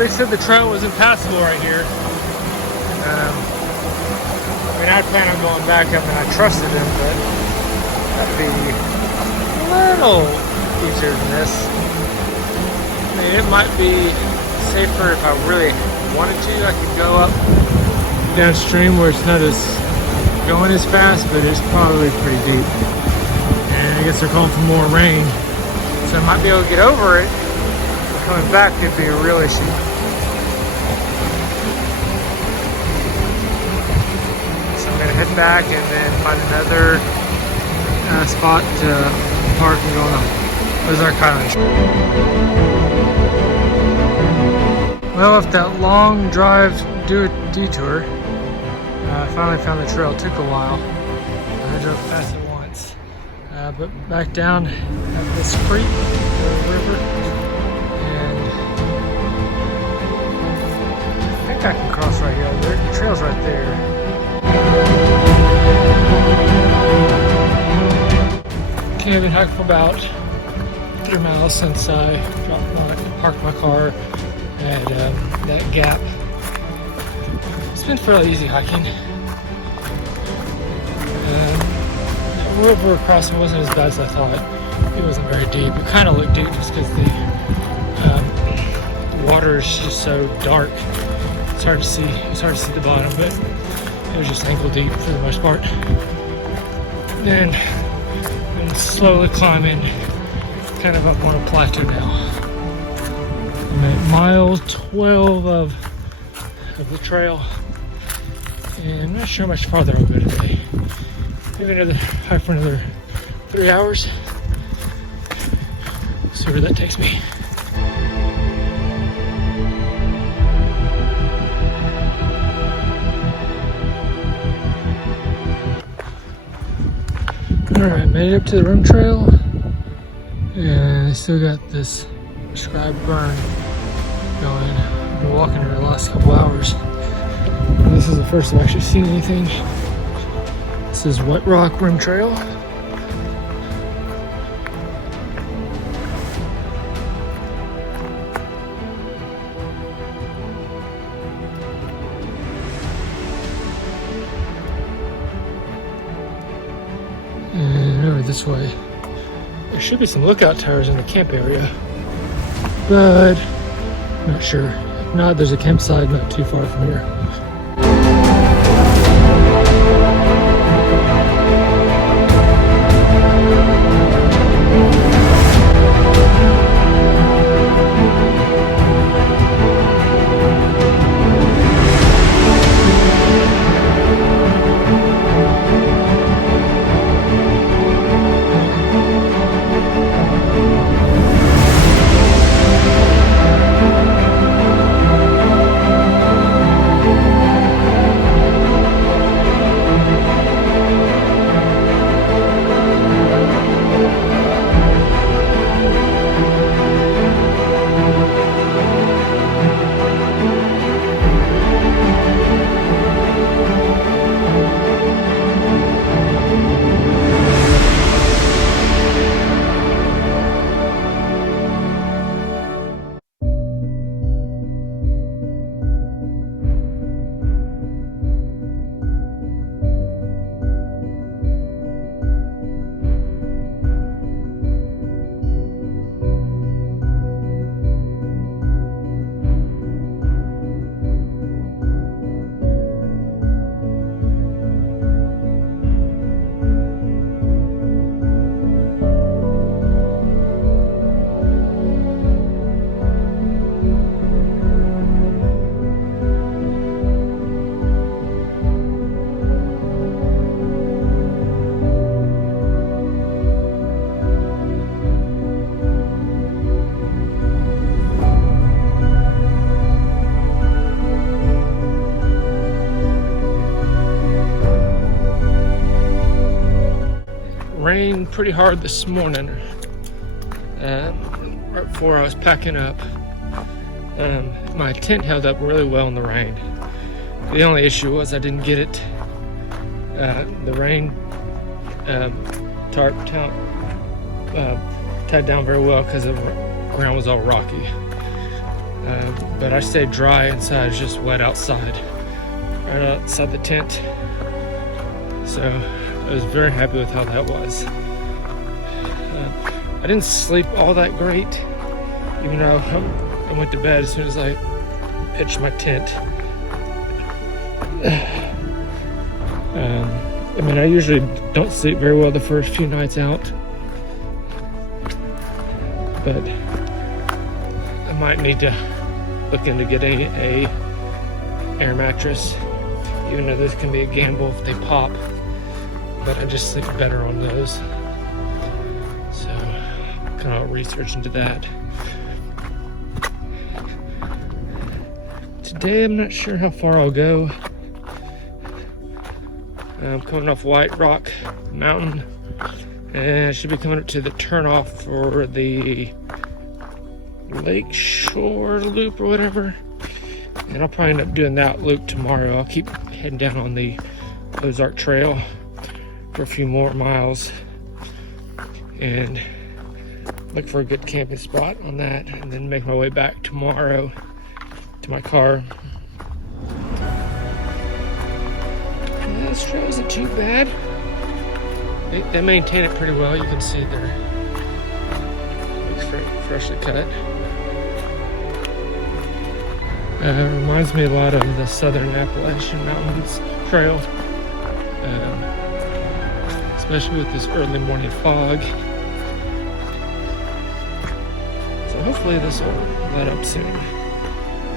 they said the trail was impassable right here. I mean, I plan on going back up, and I trusted him, but that'd be a little easier than this. I mean, it might be safer if I really wanted to. I could go up downstream where it's not as going as fast, but it's probably pretty deep. And I guess they're calling for more rain, so I might be able to get over it. Coming back could be a real issue. So I'm gonna head back and then find another spot to park and go on Ozark Highlands. Well, after that long drive, do a detour, I finally found the trail. It took a while. I drove past it once, but back down at this creek, the river. I can cross right here. The trail's right there. Okay, I've been hiking for about 3 miles since I parked my car at that gap. It's been fairly easy hiking. The river crossing wasn't as bad as I thought. It wasn't very deep. It kind of looked deep just because the water is just so dark. It's hard to see the bottom, but it was just ankle deep for the most part. Then I'm slowly climbing, kind of up on a plateau now. I'm at mile 12 of the trail, and I'm not sure how much farther I'll go today. Maybe another hike for another 3 hours. See where that takes me. Alright, made it up to the rim trail, and I still got this prescribed burn going. I've been walking here the last couple hours. And this is the first I've actually seen anything. This is Wet Rock Rim Trail. And over this way, there should be some lookout towers in the camp area, but I'm not sure. If not, there's a campsite not too far from here. Rained pretty hard this morning, right before I was packing up. My tent held up really well in the rain. The only issue was I didn't get it. The rain tarp tied down very well because the ground was all rocky. but I stayed dry inside. It's just wet outside, right outside the tent. So I was very happy with how that was. I didn't sleep all that great, even though I went to bed as soon as I pitched my tent. I mean, I usually don't sleep very well the first few nights out, but I might need to look into getting a air mattress, even though this can be a gamble if they pop, but I just sleep better on those. So kind of research into that. Today I'm not sure how far I'll go. I'm coming off White Rock Mountain, and I should be coming up to the turnoff for the Lake Shore loop or whatever, and I'll probably end up doing that loop tomorrow. I'll keep heading down on the Ozark Trail for a few more miles and look for a good camping spot on that, and then make my way back tomorrow to my car. This trail isn't too bad. They maintain it pretty well. You can see there. Looks freshly cut. Reminds me a lot of the Southern Appalachian Mountains Trail, especially with this early morning fog. So hopefully this will let up soon.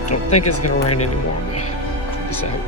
Don't think it's gonna rain anymore, but just hope.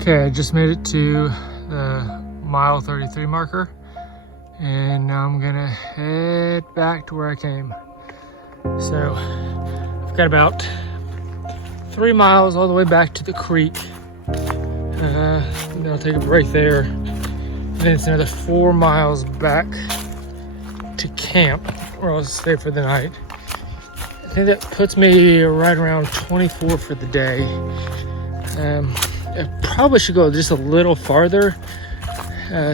Okay, I just made it to the mile 33 marker, and now I'm gonna head back to where I came. So I've got about 3 miles all the way back to the creek. Then I'll take a break there. Then it's another 4 miles back to camp where I'll stay for the night. I think that puts me right around 24 for the day. I probably should go just a little farther,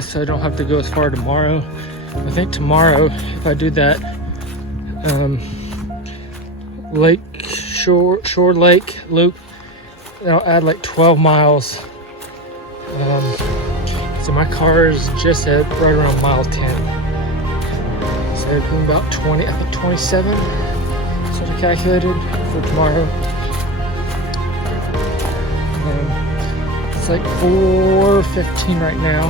so I don't have to go as far tomorrow. I think tomorrow, if I do that Lake Shore Lake loop, I'll add like 12 miles. So my car is just at right around mile 10. So it's been about 20, I think 27. That's what I calculated for tomorrow. It's like 4:15 right now.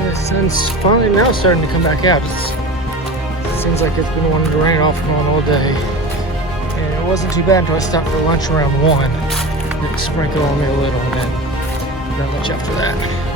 And The sun's finally now starting to come back out. It seems like it's been wanting to rain off and on all day. And it wasn't too bad until I stopped for lunch around 1. It sprinkled on me a little, and then not much after that.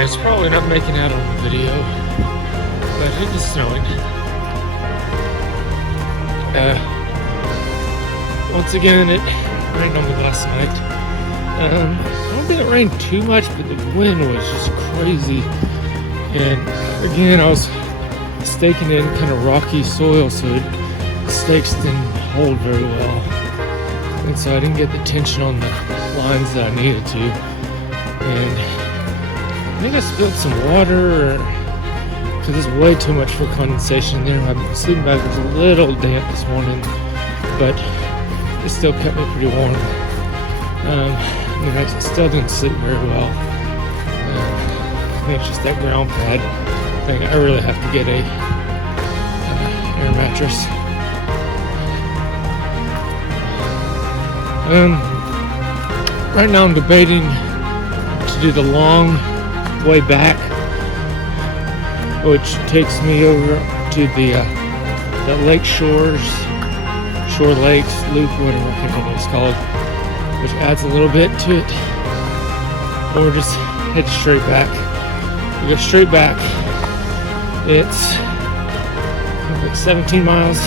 It's probably not making out on the video, but it is snowing. Once again, it rained on me last night. I don't think it rained too much, but the wind was just crazy. And again, I was staking in kind of rocky soil, so the stakes didn't hold very well. And so I didn't get the tension on the lines that I needed to. And I think I spilled some water, because there's way too much for condensation there. My sleeping bag was a little damp this morning, but it still kept me pretty warm. I still didn't sleep very well. I think it's just that ground pad thing. I really have to get a air mattress. Right now I'm debating to do the long way back, which takes me over to the lake shore lakes loop, whatever, I can't remember what it's called, which adds a little bit to it, or just head straight back. We go straight back, it's like 17 miles,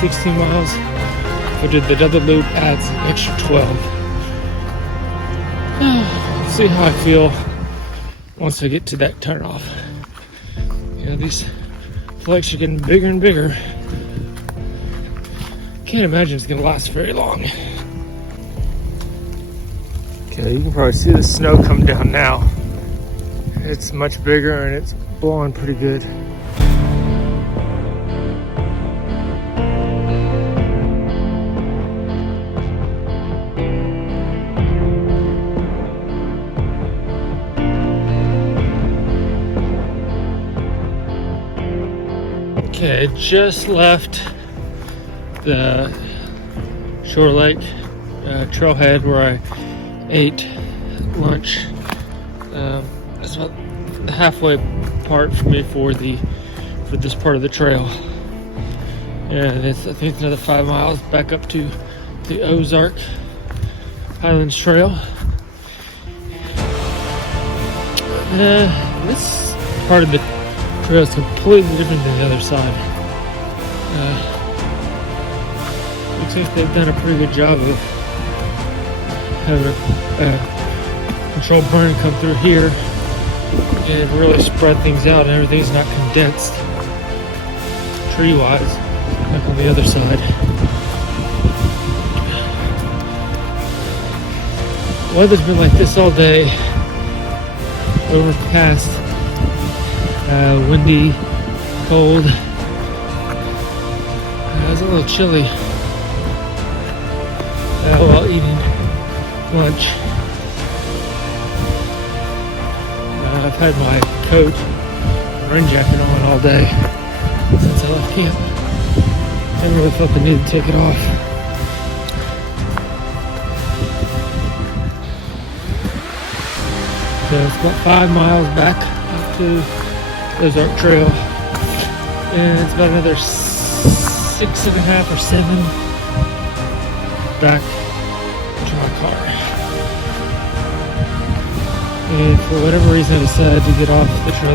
16 miles. If I did the other loop, adds an extra 12. See how I feel once I get to that turnoff. You know, these flakes are getting bigger and bigger. Can't imagine it's gonna last very long. Okay, you can probably see the snow come down now. It's much bigger and it's blowing pretty good. Okay, I just left the Shore Lake trailhead where I ate lunch. That's about the halfway part for me for this part of the trail. And I think it's another 5 miles back up to the Ozark Highlands Trail. This part of the trail is completely different than the other side. Looks like they've done a pretty good job of having a controlled burn come through here and really spread things out, and everything's not condensed tree-wise like on the other side. The weather's been like this all day. Overcast, windy, cold. It was a little chilly while eating lunch. I've had my coat and rain jacket on all day since I left camp. Haven't really felt the need to take it off. So it's about 5 miles back up to Ozark Trail, and it's about another 6.5 or 7 back to my car. And for whatever reason I decided to get off the trail.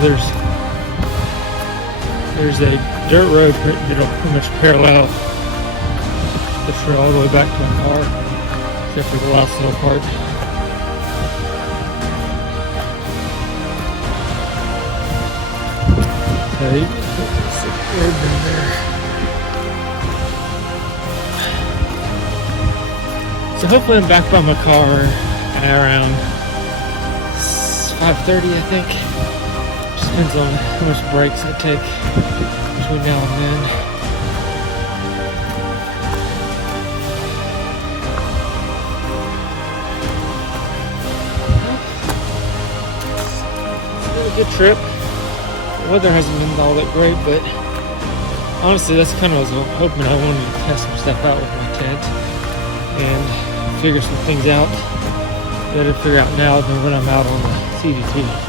There's a dirt road that'll pretty much parallel the trail all the way back to my car, except for the last little part. tight. It's a good in there. So hopefully I'm back by my car around 5:30, I think. Just depends on how much breaks I take between now and then. It's been a good trip. The weather hasn't been all that great, but honestly, that's kind of what I was hoping. I wanted to test some stuff out with my tent and figure some things out. Better figure out now than when I'm out on the CDT.